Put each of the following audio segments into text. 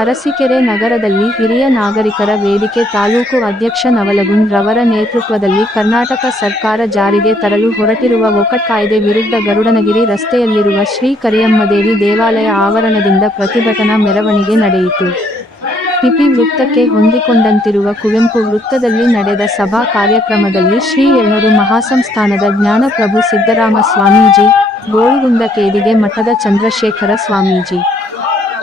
ಅರಸೀಕೆರೆ ನಗರದಲ್ಲಿ ಹಿರಿಯ ನಾಗರಿಕರ ವೇದಿಕೆ ತಾಲೂಕು ಅಧ್ಯಕ್ಷ ನವಲಗುಂದ್ ರವರ ನೇತೃತ್ವದಲ್ಲಿ ಕರ್ನಾಟಕ ಸರ್ಕಾರ ಜಾರಿಗೆ ತರಲು ಹೊರಟಿರುವ ಒಕಟ್ ಕಾಯ್ದೆ ವಿರುದ್ಧ ಗರುಡನಗಿರಿ ರಸ್ತೆಯಲ್ಲಿರುವ ಶ್ರೀ ಕರಿಯಮ್ಮದೇವಿ ದೇವಾಲಯ ಆವರಣದಿಂದ ಪ್ರತಿಭಟನಾ ಮೆರವಣಿಗೆ ನಡೆಯಿತು. ಪಿಪಿ ವೃತ್ತಕ್ಕೆ ಹೊಂದಿಕೊಂಡಂತಿರುವ ಕುವೆಂಪು ವೃತ್ತದಲ್ಲಿ ನಡೆದ ಸಭಾ ಕಾರ್ಯಕ್ರಮದಲ್ಲಿ ಶ್ರೀ ಎಣ್ಣೂರು ಮಹಾಸಂಸ್ಥಾನದ ಜ್ಞಾನಪ್ರಭು ಸಿದ್ದರಾಮ ಸ್ವಾಮೀಜಿ ಗೋಳುಗುಂದ ಕೇದಿಗೆ ಮಠದ ಚಂದ್ರಶೇಖರ ಸ್ವಾಮೀಜಿ.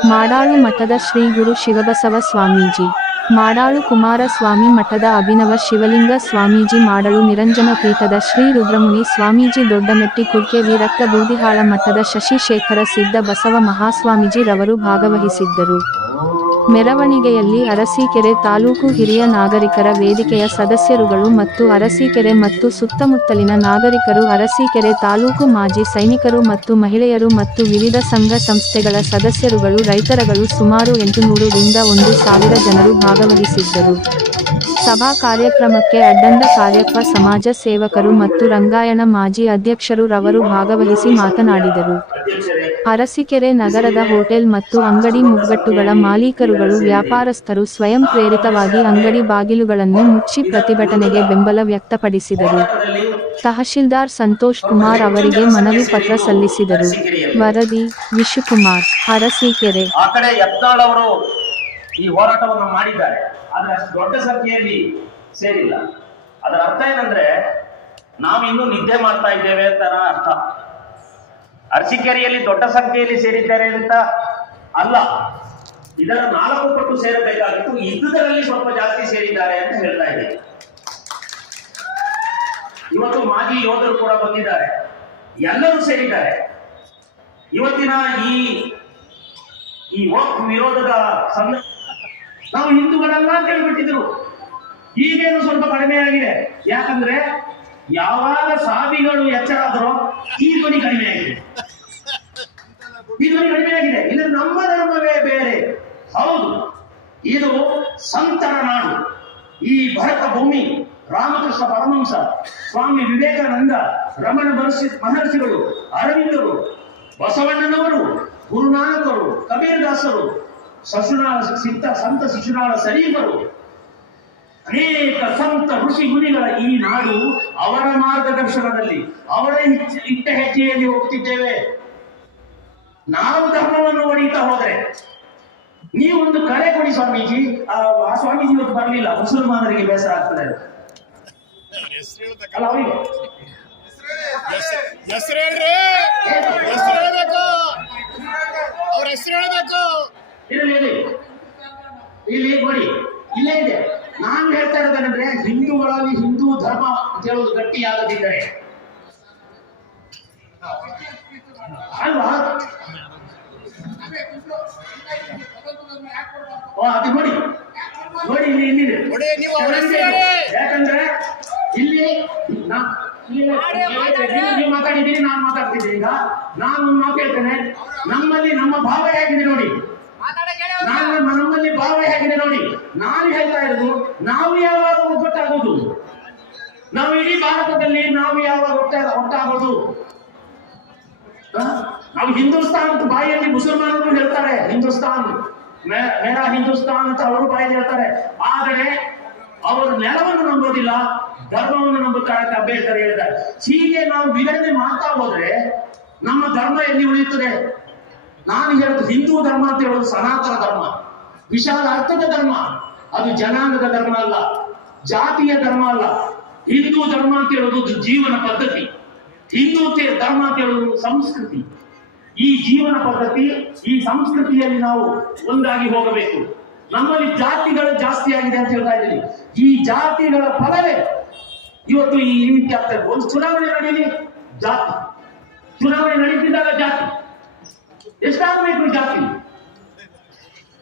ಮಾಡಾಳು ಮಠದ ಶ್ರೀ ಗುರು ಶಿವಬಸವ ಸ್ವಾಮೀಜಿ. ಮಾಡಾಳು ಕುಮಾರಸ್ವಾಮಿ ಮಠದ ಅಭಿನವ ಶಿವಲಿಂಗ ಸ್ವಾಮೀಜಿ ಮಾಡಲು ನಿರಂಜನ ಪೀಠದ ಶ್ರೀ ರುದ್ರಮುನಿ ಸ್ವಾಮೀಜಿ ದೊಡ್ಡಮೆಟ್ಟಿ ಕುರ್ಕೆ ವಿರಕ್ತ ಬೂದಿಹಾಳ ಮಠದ ಶಶಿಶೇಖರ ಸಿದ್ಧ ಬಸವ ಮಹಾಸ್ವಾಮೀಜಿ ರವರು ಭಾಗವಹಿಸಿದ್ದರು. ಮೆರವಣಿಗೆಯಲ್ಲಿ ಅರಸೀಕೆರೆ ತಾಲೂಕು ಹಿರಿಯ ನಾಗರಿಕರ ವೇದಿಕೆಯ ಸದಸ್ಯರುಗಳು ಮತ್ತು ಅರಸೀಕೆರೆ ಮತ್ತು ಸುತ್ತಮುತ್ತಲಿನ ನಾಗರಿಕರು, ಅರಸೀಕೆರೆ ತಾಲೂಕು ಮಾಜಿ ಸೈನಿಕರು ಮತ್ತು ಮಹಿಳೆಯರು ಮತ್ತು ವಿವಿಧ ಸಂಘ ಸಂಸ್ಥೆಗಳ ಸದಸ್ಯರುಗಳು, ರೈತರಗಳು ಸುಮಾರು ಎಂಟುನೂರು ರಿಂದ ಒಂದು ಸಾವಿರ ಜನರು ಭಾಗವಹಿಸಿದ್ದರು. ಸಭಾ ಕಾರ್ಯಕ್ರಮಕ್ಕೆ ಅಡ್ಡಂದ ಕಾರ್ಯಪ್ಪ, ಸಮಾಜ ಸೇವಕರು ಮತ್ತು ರಂಗಾಯಣ ಮಾಜಿ ಅಧ್ಯಕ್ಷರು ರವರು ಭಾಗವಹಿಸಿ ಮಾತನಾಡಿದರು. ಅರಸೀಕೆರೆ ನಗರದ ಹೋಟೆಲ್ ಮತ್ತು ಅಂಗಡಿ ಮುಗ್ಗಟ್ಟುಗಳ ಮಾಲೀಕರುಗಳು ವ್ಯಾಪಾರಸ್ಥರು ಸ್ವಯಂ ಪ್ರೇರಿತವಾಗಿ ಅಂಗಡಿ ಬಾಗಿಲುಗಳನ್ನು ಮುಚ್ಚಿ ಪ್ರತಿಭಟನೆಗೆ ಬೆಂಬಲ ವ್ಯಕ್ತಪಡಿಸಿದರು. ತಹಶೀಲ್ದಾರ್ ಸಂತೋಷ್ ಕುಮಾರ್ ಅವರಿಗೆ ಮನವಿ ಪತ್ರ ಸಲ್ಲಿಸಿದರು. ವರದಿ, ವಿಶುಕುಮಾರ್, ಅರಸೀಕೆರೆ. ಈ ಹೋರಾಟವನ್ನು ಮಾಡಿದ್ದಾರೆ. ಆದ್ರೆ ದೊಡ್ಡ ಸಂಖ್ಯೆಯಲ್ಲಿ ಸೇರಿಲ್ಲ. ಅದರ ಅರ್ಥ ಏನಂದ್ರೆ, ನಾವಿನ್ನೂ ನಿದ್ದೆ ಮಾಡ್ತಾ ಇದ್ದೇವೆ ಅಂತ ಅರ್ಥ. ಅರಸೀಕೆರೆಯಲ್ಲಿ ದೊಡ್ಡ ಸಂಖ್ಯೆಯಲ್ಲಿ ಸೇರಿದ್ದಾರೆ ಅಂತ ಅಲ್ಲ. ಇದರ ನಾಲ್ಕು ಪಟ್ಟು ಸೇರಬೇಕಾಗಿತ್ತು. ಇದ್ದುದರಲ್ಲಿ ಸ್ವಲ್ಪ ಜಾಸ್ತಿ ಸೇರಿದ್ದಾರೆ ಅಂತ ಹೇಳ್ತಾ ಇದ್ದೀವಿ ಇವತ್ತು ಮಾಜಿ ಯೋಧರು ಕೂಡ ಬಂದಿದ್ದಾರೆ. ಎಲ್ಲರೂ ಸೇರಿದ್ದಾರೆ. ಇವತ್ತಿನ ಈ ಈ ವಕ್ ವಿರೋಧದ ಸಂದರ್ಭ ನಾವು ಹಿಂದೂಗಳಲ್ಲ ಅಂತ ಹೇಳ್ಬಿಟ್ಟಿದ್ರು. ಈಗೇನು ಸ್ವಲ್ಪ ಕಡಿಮೆ ಆಗಿದೆ ಯಾಕಂದ್ರೆ ಯಾವಾಗ ಸಾಬಿಗಳು ಎಚ್ಚರಾದರೋ ಈ ಧ್ವನಿ ಕಡಿಮೆ ಆಗಿದೆ. ಈ ಧ್ವನಿ ಕಡಿಮೆ ಆಗಿದೆ. ಇದು ನಮ್ಮ ಧರ್ಮವೇ ಬೇರೆ. ಹೌದು. ಇದು ಸಂತರ ನಾಡು. ಈ ಭರತ ಭೂಮಿ, ರಾಮಕೃಷ್ಣ ಪರಮಹಂಸ, ಸ್ವಾಮಿ ವಿವೇಕಾನಂದ, ರಮಣ ಮಹರ್ಷಿ ಮಹರ್ಷಿಗಳು, ಅರವಿಂದರು, ಬಸವಣ್ಣನವರು, ಗುರುನಾನಕರು, ಕಬೀರದಾಸರು, ಸಸುನಾಳ, ಸಿದ್ಧ ಸಂತ ಶಿಶುನಾಳ ಶರೀಫರು ಅನೇಕ ಸಂತ ಋಷಿ ಮುನಿಗಳ ಈ ನಾಡು ಅವರ ಮಾರ್ಗದರ್ಶನದಲ್ಲಿ ಅವರ ಇಟ್ಟ ಹೆಜ್ಜೆಯಲ್ಲಿ ಹೋಗ್ತಿದ್ದೇವೆ. ನಾವು ಧರ್ಮವನ್ನು ಒಡೆಯುತ್ತಾ ಹೋದ್ರೆ ನೀವೊಂದು ಕರೆ ಕೊಡಿ ಸ್ವಾಮೀಜಿ. ಆ ಸ್ವಾಮೀಜಿ ಇವತ್ತು ಬರಲಿಲ್ಲ ಮುಸಲ್ಮಾನರಿಗೆ ಬೇಸರ ಆಗ್ತದೆ. ಅಲ್ಲ ಅವರಿಗೆ? ಅವ್ರ ಹೆಸರು ಹೇಳ್ಬೇಕು. ಇಲ್ಲಿ ಇಲ್ಲೇ ಇದೆ. ನಾನು ಹೇಳ್ತಾ ಇರೋದೇನಂದ್ರೆ ಹಿಂದೂಗಳಲ್ಲಿ ಹಿಂದೂ ಧರ್ಮ ಅಂತ ಹೇಳೋದು ಗಟ್ಟಿಯಾಗದಿದ್ದರೆ ಅಲ್ವಾ? ಓ ಅದು ನೋಡಿ. ನೋಡಿ ಇಲ್ಲಿ ಇಲ್ಲಿದೆ. ಯಾಕಂದ್ರೆ ಇಲ್ಲಿ ನೀವು- ಮಾತಾಡಿದ್ದೀನಿ ನಾನು ಮಾತಾಡ್ತಿದ್ದೀನಿ ಈಗ. ನಾನು ಮಾತಾಡ್ತೇನೆ ಮಾತು ನಮ್ಮಲ್ಲಿ ನಮ್ಮ ಭಾವ ಹೇಗಿದೆ ನೋಡಿ. ನಾನು ನಮ್ಮ- ನಮ್ಮಲ್ಲಿ ಭಾವ ಹೇಗಿದೆ ನೋಡಿ. ನಾನು ಹೇಳ್ತಾ ಇರೋದು ನಾವು ಯಾವಾಗ ಒಗ್ಗಟ್ಟಾಗೋದು ನಾವು ಇಡೀ ಭಾರತದಲ್ಲಿ ನಾವು ಯಾವಾಗ ಒಟ್ಟ ಒಟ್ಟಾಗೋದು? ನಾವು ಹಿಂದೂಸ್ತಾನ್ ಅಂತ ಬಾಯಲ್ಲಿ ಮುಸಲ್ಮಾನರು ಹೇಳ್ತಾರೆ ಹಿಂದೂಸ್ತಾನ್. ಮೇರಾ ಹಿಂದೂಸ್ತಾನ್ ಅಂತ ಅವರು ಬಾಯಲ್ಲಿ ಹೇಳ್ತಾರೆ. ಆದರೆ ಅವರು ನೆಲವನ್ನು ನಂಬೋದಿಲ್ಲ ಧರ್ಮವನ್ನು ನಂಬುತ್ತಾರೆ ಅಂತ ಅಂಬೇಡ್ಕರ್ ಹೇಳಿದ್ದಾರೆ. ಹೀಗೆ ನಾವು ವಿಂಗಡಣೆ ಮಾಡ್ತಾ ಹೋದ್ರೆ ನಮ್ಮ ಧರ್ಮ ಎಲ್ಲಿ ಉಳಿಯುತ್ತದೆ? ನಾನು ಹೇಳುದು ಹಿಂದೂ ಧರ್ಮ ಅಂತ ಹೇಳೋದು ಸನಾತನ ಧರ್ಮ. ವಿಶಾಲ ಅರ್ಥದ ಧರ್ಮ. ಅದು ಜನಾಂಗದ ಧರ್ಮ ಅಲ್ಲ, ಜಾತಿಯ ಧರ್ಮ ಅಲ್ಲ. ಹಿಂದೂ ಧರ್ಮ ಅಂತ ಹೇಳೋದು ಜೀವನ ಪದ್ಧತಿ. ಹಿಂದೂ ಧರ್ಮ ಅಂತ ಹೇಳೋದು ಸಂಸ್ಕೃತಿ. ಈ ಜೀವನ ಪದ್ಧತಿ, ಈ ಸಂಸ್ಕೃತಿಯಲ್ಲಿ ನಾವು ಒಂದಾಗಿ ಹೋಗಬೇಕು. ನಮ್ಮಲ್ಲಿ ಜಾತಿಗಳು ಜಾಸ್ತಿ ಆಗಿದೆ ಅಂತ ಹೇಳ್ತಾ ಇದ್ದೀನಿ. ಈ ಜಾತಿಗಳ ಫಲವೇ ಇವತ್ತು ಈ ರೀತಿ ಆಗ್ತಾ ಒಂದು ಚುನಾವಣೆ ನಡೀಲಿ. ಜಾತಿ. ಚುನಾವಣೆ ನಡೀತಿದ್ದಾಗ ಜಾತಿ. ಎಷ್ಟಾಗಬೇಕು ಜಾತಿ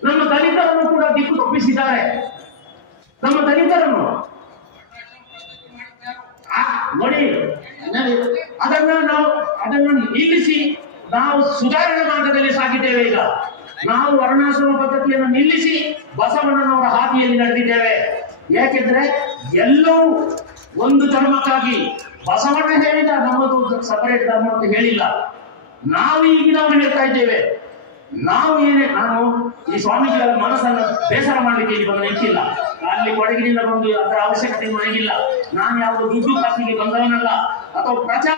ನಮ್ಮ ದಲಿತರನ್ನು ಕೂಡ ದಿಕ್ಕು ತಪ್ಪಿಸಿದ್ದಾರೆ. ನಮ್ಮ ದಲಿತರನ್ನು. ನೋಡಿ, ಅದನ್ನ ನಾವು ಅದನ್ನು ನಿಲ್ಲಿಸಿ ನಾವು ಸುಧಾರಣೆ ಮಾರ್ಗದಲ್ಲಿ ಸಾಗಿದ್ದೇವೆ ಈಗ. ನಾವು ವರ್ಣಾಶ್ರಮ ಪದ್ಧತಿಯನ್ನು ನಿಲ್ಲಿಸಿ ಬಸವಣ್ಣನವರ ಹಾದಿಯಲ್ಲಿ ನಡೆದಿದ್ದೇವೆ. ಯಾಕೆಂದ್ರೆ ಎಲ್ಲವೂ ಒಂದು ಧರ್ಮಕ್ಕಾಗಿ ಬಸವಣ್ಣ ಹೇಳಿದ ನಮ್ಮದು ಸಪರೇಟ್ ಧರ್ಮ ಅಂತ ಹೇಳಿಲ್ಲ. ನಾವು ಈಗಿನವರು ಹೇಳ್ತಾ ಇದ್ದೇವೆ. ನಾವು ಏನೇ ನಾನು ಈ ಸ್ವಾಮೀಜಿಗಳ ಮನಸ್ಸನ್ನು ಬೇಸರ ಮಾಡ್ಲಿಕ್ಕೆ ಇಲ್ಲಿ ಬಂದು ನಿಂತಿಲ್ಲ. ಅಲ್ಲಿ ಕೊಡಗಿನಿಂದ ಬಂದು ಅದರ ಅವಶ್ಯಕತೆ ನನಗಿಲ್ಲ ನಾನು ಯಾವುದೋ ದುಡ್ಡು ಕಾಸಿಗೆ ಬಂದವನಲ್ಲ, ಅಥವಾ ಪ್ರಚಾರ